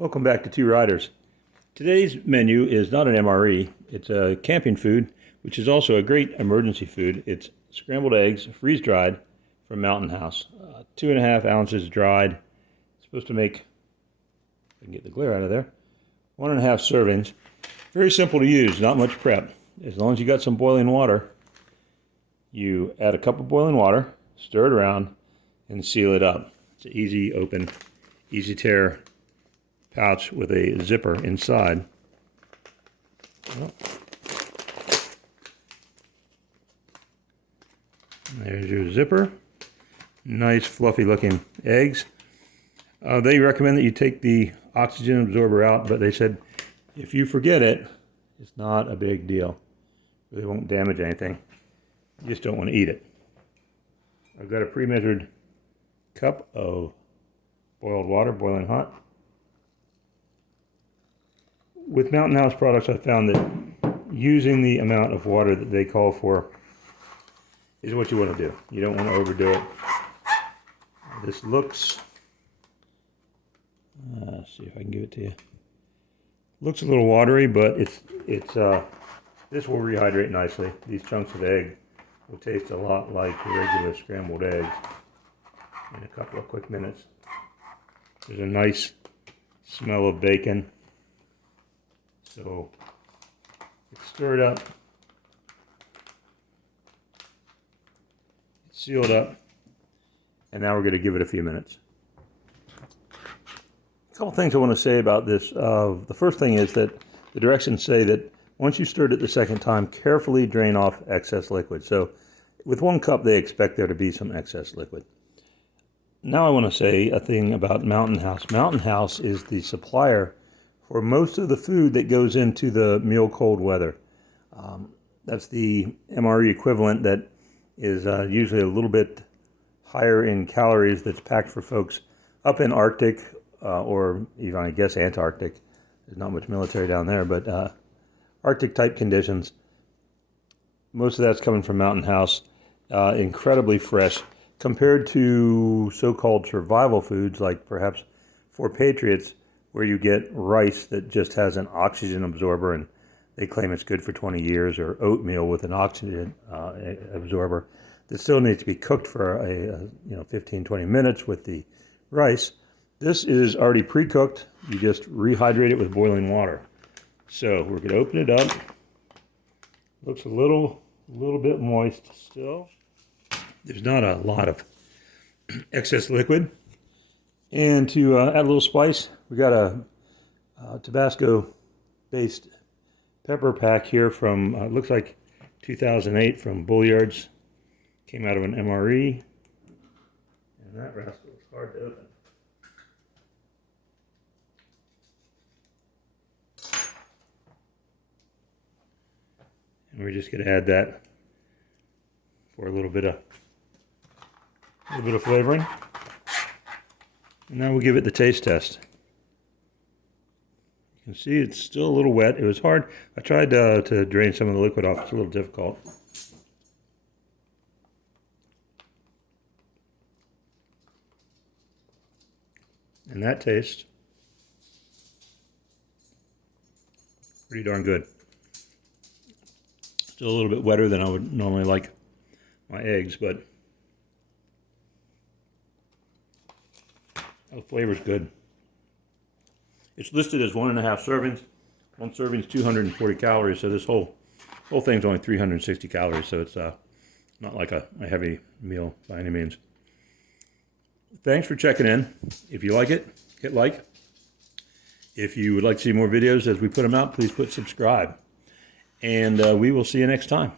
Welcome back to Two Riders. Today's menu is not an MRE, it's a camping food, which is also a great emergency food. It's scrambled eggs, freeze-dried, from Mountain House. 2.5 ounces dried. It's supposed to make, if I can get the glare out of there, 1.5 servings. Very simple to use, not much prep. As long as you got some boiling water, you add a cup of boiling water, stir it around, and seal it up. It's an easy open, easy tear pouch with a zipper inside. Well, there's your zipper. Nice fluffy looking eggs. They recommend that you take the oxygen absorber out, but they said if you forget it, it's not a big deal. They won't damage anything. You just don't want to eat it. I've got a pre-measured cup of boiled water, boiling hot. With Mountain House products, I found that using the amount of water that they call for is what you want to do. You don't want to overdo it. This looks, let's see if I can give it to you. Looks a little watery, but this will rehydrate nicely. These chunks of egg will taste a lot like regular scrambled eggs in a couple of quick minutes. There's a nice smell of bacon. So it's stirred up, it's sealed up, and now we're going to give it a few minutes. A couple things I want to say about this. The first thing is that the directions say that once you stirred it the second time, carefully drain off excess liquid. So with 1 cup, they expect there to be some excess liquid. Now I want to say a thing about Mountain House. Mountain House is the supplier for most of the food that goes into the meal cold weather. That's the MRE equivalent that is usually a little bit higher in calories, that's packed for folks up in Arctic or even, I guess, Antarctic. There's not much military down there, but Arctic type conditions. Most of that's coming from Mountain House. Incredibly fresh compared to so-called survival foods like perhaps For Patriots, where you get rice that just has an oxygen absorber and they claim it's good for 20 years, or oatmeal with an oxygen absorber that still needs to be cooked for 15, 20 minutes with the rice. This is already pre-cooked. You just rehydrate it with boiling water. So we're going to open it up. Looks a little bit moist still. There's not a lot of excess liquid. And to add a little spice, we got a Tabasco-based pepper pack here from, looks like 2008 from Bulliards. Came out of an MRE. And that rascal is hard to open. And we're just going to add that for a little bit of flavoring. And now we'll give it the taste test. You can see it's still a little wet. It was hard. I tried to drain some of the liquid off. It's a little difficult. And that tastes pretty darn good. Still a little bit wetter than I would normally like my eggs, but the flavor's good. It's listed as 1.5 servings. 1 serving is 240 calories, so this whole thing's only 360 calories, so it's not like a heavy meal by any means. Thanks for checking in. If you like it, hit like. If you would like to see more videos as we put them out, please put subscribe. And we will see you next time.